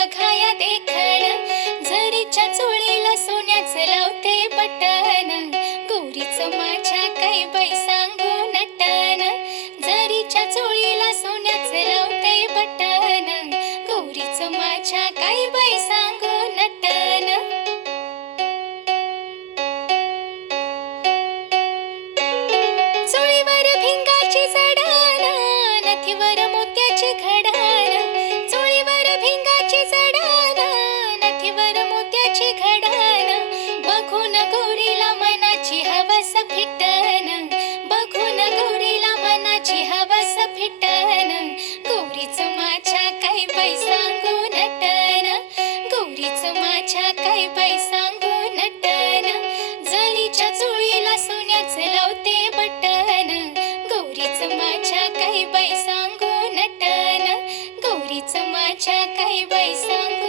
बघाया देखण, झरीच्या चोळीला सोन्याचं लावते बटन, गौरीचं माझ्या काही बाई सांगू नटन, झरीच्या चोळीला सोन्याचं लावते बटन, गौरीचं माझ्या काही बाई सांगू नटन. चोळीवर भिंगाची जडान, नथीवर मोत्याची घडान, चोळीवर भिंगाची जडान, नथीवर मोत्याची घडान, बघून गौरीला मनाची हवस फिटन, बघून गौरीला मनाची हवस फिटन, गौरीचं माझ्या काही बाई सांगू नटन, गौरीचं माझ्या काही बाई सांगू नटन, जरीच्या चोळीला सोन्याचं लावते बटन, गौरीचं माझ्या काही बाई सांगू नटन, गौरीचं माझ्या काही बाई सांगू